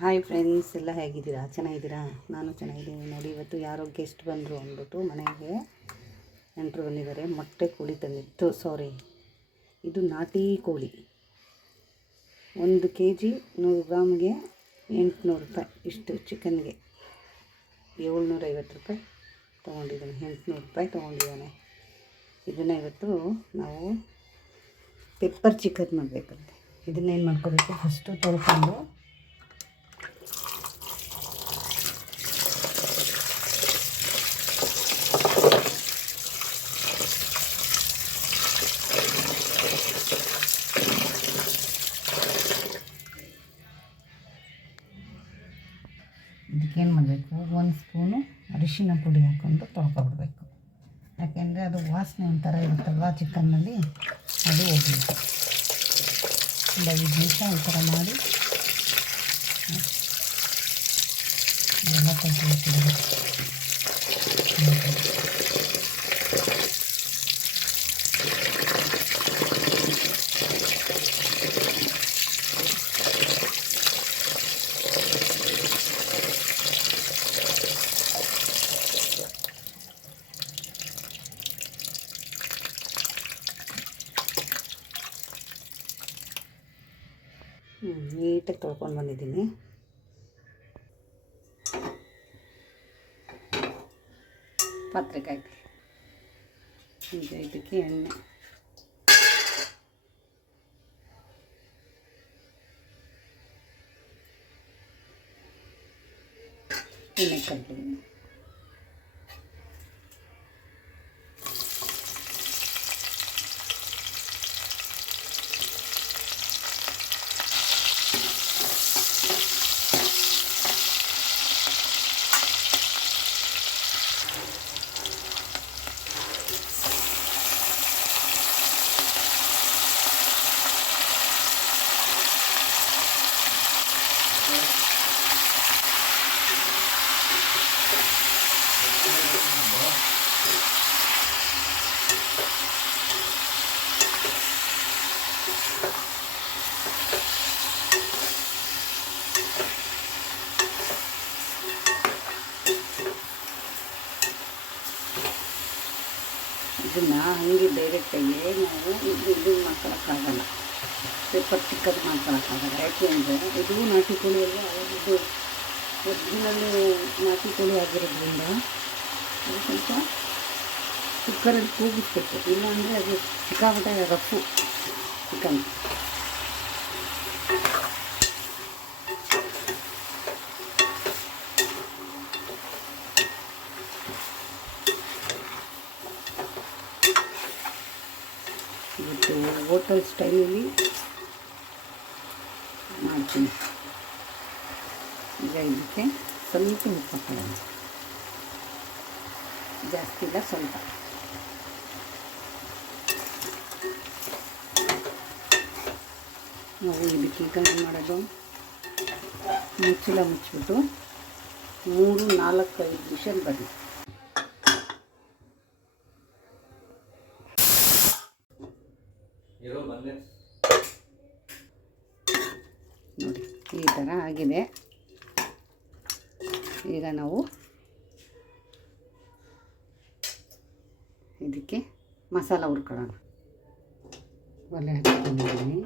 Hi friends, ಎಲ್ಲ ಹೇಗಿದ್ದೀರಾ? ಚೆನ್ನಾಗಿದ್ದೀರಾ? ನಾನು ಚೆನ್ನಾಗಿದ್ದೀನಿ. ನೋಡಿ, ಇವತ್ತು ಯಾರೋ ಗೆಸ್ಟ್ ಬಂದರು ಅಂದ್ಬಿಟ್ಟು ಮನೆಗೆ ನೆಂಟರು ಬಂದಿದ್ದಾರೆ. ಮೊಟ್ಟೆ ಕೋಳಿ ತಂದಿತ್ತು. ಇದು ನಾಟಿ ಕೋಳಿ. 1 kg 100 ಗ್ರಾಮ್ಗೆ 800 ರೂಪಾಯಿ. ಇಷ್ಟು ಚಿಕನ್ಗೆ 750 ರೂಪಾಯಿ ತೊಗೊಂಡಿದ್ದಾನೆ. 800 ರೂಪಾಯಿ ತೊಗೊಂಡಿದ್ದಾನೆ. ಇದನ್ನು ಇವತ್ತು ನಾವು ಪೆಪ್ಪರ್ ಚಿಕನ್ ಮಾಡಬೇಕಂತೆ. ಇದನ್ನೇನು ಮಾಡ್ಕೋಬೇಕು, ಫಸ್ಟು ತೊಳ್ಕೊಂಡು ಇದಕ್ಕೇನು ಮಾಡಬೇಕು, 1 ಸ್ಪೂನು ಅರಿಶಿನ ಪುಡಿ ಹಾಕ್ಕೊಂಡು ತೊಳ್ಕೊಬಿಡ್ಬೇಕು. ಯಾಕೆಂದರೆ ಅದು ವಾಸನೆ ಒಂಥರ ಇರುತ್ತಲ್ವ ಚಿಕನ್ನಲ್ಲಿ, ಅದು ಹೋಗಬೇಕು. ಒಂದು 5 ನಿಮಿಷ ಈ ಥರ ಮಾಡಿ ಎಲ್ಲ ತೆಗೆದುಬಿಡಬೇಕು. ನೀಟಾಗಿ ತೊಳ್ಕೊಂಡು ಬಂದಿದ್ದೀನಿ. ಪಾತ್ರೆ ಕಾಯ್ತು. ಈಗ ಇದಕ್ಕೆ ಎಣ್ಣೆ ಕಡ್ಲಿದ್ದೀನಿ. ಇದನ್ನು ಹಂಗೆ ಡೈರೆಕ್ಟಾಗಿ ನಾವು ಇದು ಮಾಡ್ಕೊಳಕ್ಕಾಗಲ್ಲ, ಪೆಪ್ಪರ್ ಚಿಕನ್ ಮಾಡ್ಕೊಳಕ್ಕಾಗಲ್ಲ. ಯಾಕೆ ಅಂದರೆ ಇದು ನಾಟಿ ಕೋಳಿಯಲ್ಲಿ ಇದು ಒರಿಜಿನಲ್ಲು ನಾಟಿ ಕೋಳಿ ಆಗಿರೋದ್ರಿಂದ ಅದು ಸ್ವಲ್ಪ ಕುಕ್ಕರಲ್ಲಿ ಕೂಗಿಸ್ಬೇಕು. ಇಲ್ಲಾಂದರೆ ಅದು ಸಿಕ್ಕಾಪಟ್ಟೆ ರಫು ಚಿಕನ್. ಇವತ್ತು ಹೋಟೆಲ್ ಸ್ಟೈಲಲ್ಲಿ ಮಾಡ್ತೀನಿ. ಈಗ ಇದಕ್ಕೆ ಸ್ವಲ್ಪ ಉಪ್ಪು ಹಾಕೋಣ, ಜಾಸ್ತಿ ಇಲ್ಲ, ಸ್ವಲ್ಪ. ನಾವು ಇದಕ್ಕೆ ಈಗ ಏನು ಮಾಡೋದು, ಮುಚ್ಚಳ ಮುಚ್ಚಿಬಿಟ್ಟು 3-4-5 ವಿಷಲ್ ಬರಲಿ. ನೋಡಿ, ಈ ಥರ ಆಗಿದೆ. ಈಗ ನಾವು ಇದಕ್ಕೆ ಮಸಾಲ ಹುರ್ಕೊಳ್ಳೋಣ. ಒಲೆ ಹಾಕ್ಕೊಂಡಿದ್ದೀನಿ,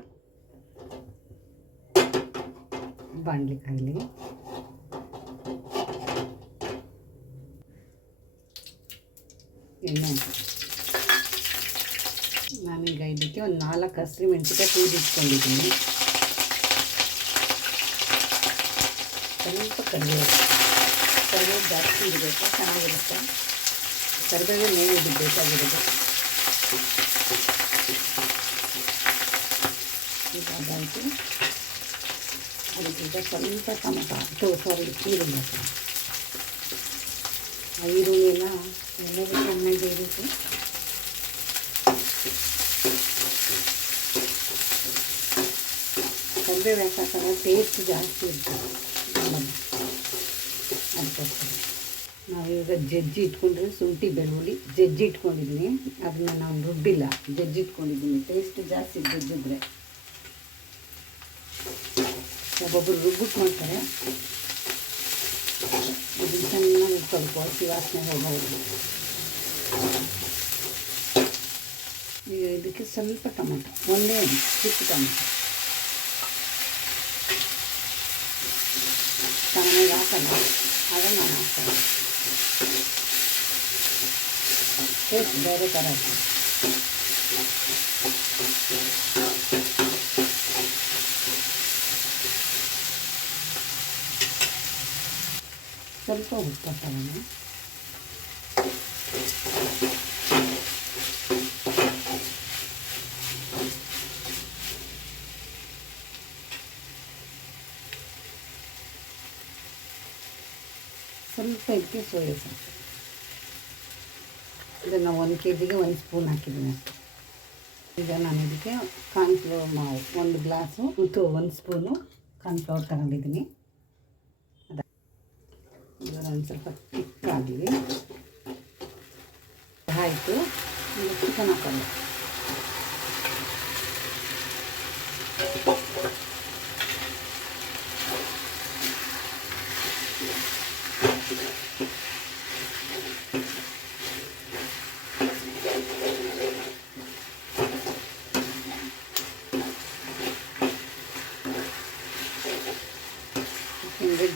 ಬಾಣಲಿ ಕಾಯಿಲಿ. ಎಣ್ಣೆ ನಾನೀಗ ಇದಕ್ಕೆ ಒಂದು 4 ಹಸಿರು ಮೆಣಸಿನ್ಕಾಯಿ ಕೂದಿಟ್ಕೊಂಡಿದ್ದೀನಿ. ಸ್ವಲ್ಪ ಕರಿಬೇವು ಜಾಸ್ತಿ ಇರಬೇಕು, ಚೆನ್ನಾಗಿರುತ್ತೆ. ಕರಿಬೇವು ಮೇಲೆ ಇದು ಬೇಕಾಗಿರೋದು. ಇದಾದಾಯಿತು. ಅದಕ್ಕೀಗ ಸ್ವಲ್ಪ ಟೊಮಟೊ ಈರುಳ್ಳಿ ಹಾಕೋಣ. ಆ ಈರುಳ್ಳಿ ಎಲ್ಲ ಚೆನ್ನಾಗಿ ಬೇಯಬೇಕು. ಕರಿಬೇವು ಹಾಕೋಣ, ಟೇಸ್ಟ್ ಜಾಸ್ತಿ ಇರ್ತದೆ. ಅದಕ್ಕೋಸ್ಕರ ನಾವೀಗ ಜಜ್ಜಿ ಇಟ್ಕೊಂಡ್ರೆ ಶುಂಠಿ ಬೆಳ್ಳುಳ್ಳಿ ಜಜ್ಜಿ ಇಟ್ಕೊಂಡಿದ್ದೀನಿ. ಅದನ್ನು ನಾನು ರುಬ್ಬಿಲ್ಲ, ಜಜ್ಜಿ ಇಟ್ಕೊಂಡಿದ್ದೀನಿ. ಟೇಸ್ಟ್ ಜಾಸ್ತಿ ಜಜ್ಜಿದ್ರೆ. ಒಬ್ಬೊಬ್ಬರು ರುಬ್ಬಿಟ್ಟು ಮಾಡ್ತಾರೆ. ಇದನ್ನು ಚೆನ್ನಾಗಿ ಸ್ವಲ್ಪ ಹಸಿ ವಾಸನೆ ಹೋಗೋದು. ಈಗ ಇದಕ್ಕೆ ಸ್ವಲ್ಪ ಟೊಮೆಟೊ, ಒಂದೇ ಚಿಕ್ಕ ಟೊಮೆಟೊ ಚೆನ್ನಾಗಿ ಹಾಕಲ್ಲ, ಆಗ ನಾನು ಹಾಕ್ತೇನೆ. ಟೇಸ್ಟ್ ಬೇರೆ ಥರ ಇದೆ. ಸ್ವಲ್ಪ ಉಪ್ಪು ಹಾಕೋಣ. ಸ್ವಲ್ಪ ಇದಕ್ಕೆ ಸೋಯಾ ಸಾಸ್. ಇದನ್ನು 1 kgಗೆ 1 ಸ್ಪೂನ್ ಹಾಕಿದ್ದೀನಿ ಅಷ್ಟೆ. ಈಗ ನಾನು ಇದಕ್ಕೆ ಕಾರ್ನ್ಫ್ಲವರ್ ಮಾವು 1 ಗ್ಲಾಸು ಮತ್ತು 1 ಸ್ಪೂನು ಕಾರ್ನ್ಫ್ಲವರ್ ತಗೊಂಡಿದ್ದೀನಿ. ಇದನ್ನು ಸ್ವಲ್ಪ ತಿಕ್ಕಾಗಲಿ. ಆಯಿತು. ಈಗ ಚಿಕನ್ ಹಾಕೋಣ.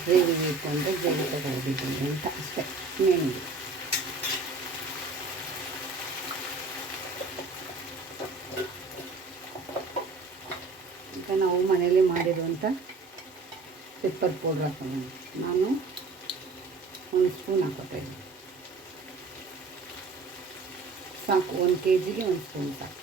ಗ್ರೇವಿ ಬೇಕು ಅಂದರೆ ಗ್ರೇವಿ ತಗೊಂಡಿದ್ದೀನಿ ಅಂತ ಅಷ್ಟೇ. ಇನ್ನೇನಿದೆ. ಈಗ ನಾವು ಮನೆಯಲ್ಲೇ ಮಾಡಿರುವಂಥ ಪೆಪ್ಪರ್ ಪೌಡ್ರ್ ಹಾಕೋಣ. ನಾನು 1 ಸ್ಪೂನ್ ಹಾಕೋತಾ ಇದ್ದೀನಿ. ಸಾಕು, 1 kgಗೆ 1 ಸ್ಪೂನ್ ಸಾಕು.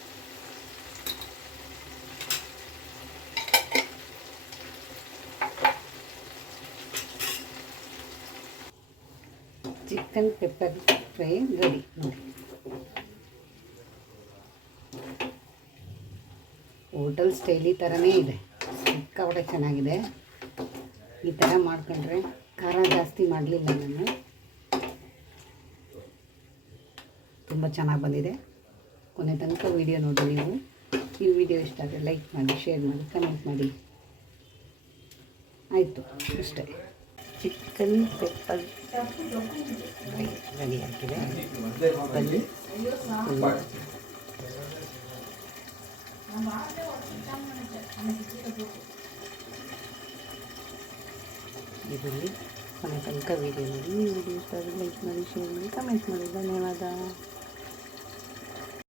ಚಿಕನ್ ಪೆಪ್ಪರ್ ಫ್ರೈ ರೆಡಿ ನೋಡಿ. ಹೋಟೆಲ್ ಸ್ಟೈಲಿ ಥರನೇ ಇದೆ, ಸಿಕ್ಕಾಪಟ್ಟೆ ಚೆನ್ನಾಗಿದೆ. ಈ ಥರ ಮಾಡ್ಕೊಂಡ್ರೆ ಖಾರ ಜಾಸ್ತಿ ಮಾಡಲಿಲ್ಲ ನಾನು, ತುಂಬ ಚೆನ್ನಾಗಿ ಬಂದಿದೆ. ಕೊನೆ ತನಕ ವಿಡಿಯೋ ನೋಡಿ ನೀವು. ಈ ವಿಡಿಯೋ ಇಷ್ಟ ಆದರೆ ಲೈಕ್ ಮಾಡಿ, ಶೇರ್ ಮಾಡಿ, ಕಮೆಂಟ್ ಮಾಡಿ. ಆಯಿತು, ಅಷ್ಟೇ. ಚಿಕನ್ ಪೆಪ್ಪರ್ ರೆಡಿ ಆಗಿದೆ. ಬನ್ನಿ. ಇದರಲ್ಲಿ ಕೊನೆ ತನಕ ವಿಡಿಯೋ ನೋಡಿ. ಈ ವಿಡಿಯೋ ಇಷ್ಟ ಆದರೆ ಲೈಕ್ ಮಾಡಿ, ಶೇರ್ ಮಾಡಿ, ಕಮೆಂಟ್ ಮಾಡಿ. ಧನ್ಯವಾದ.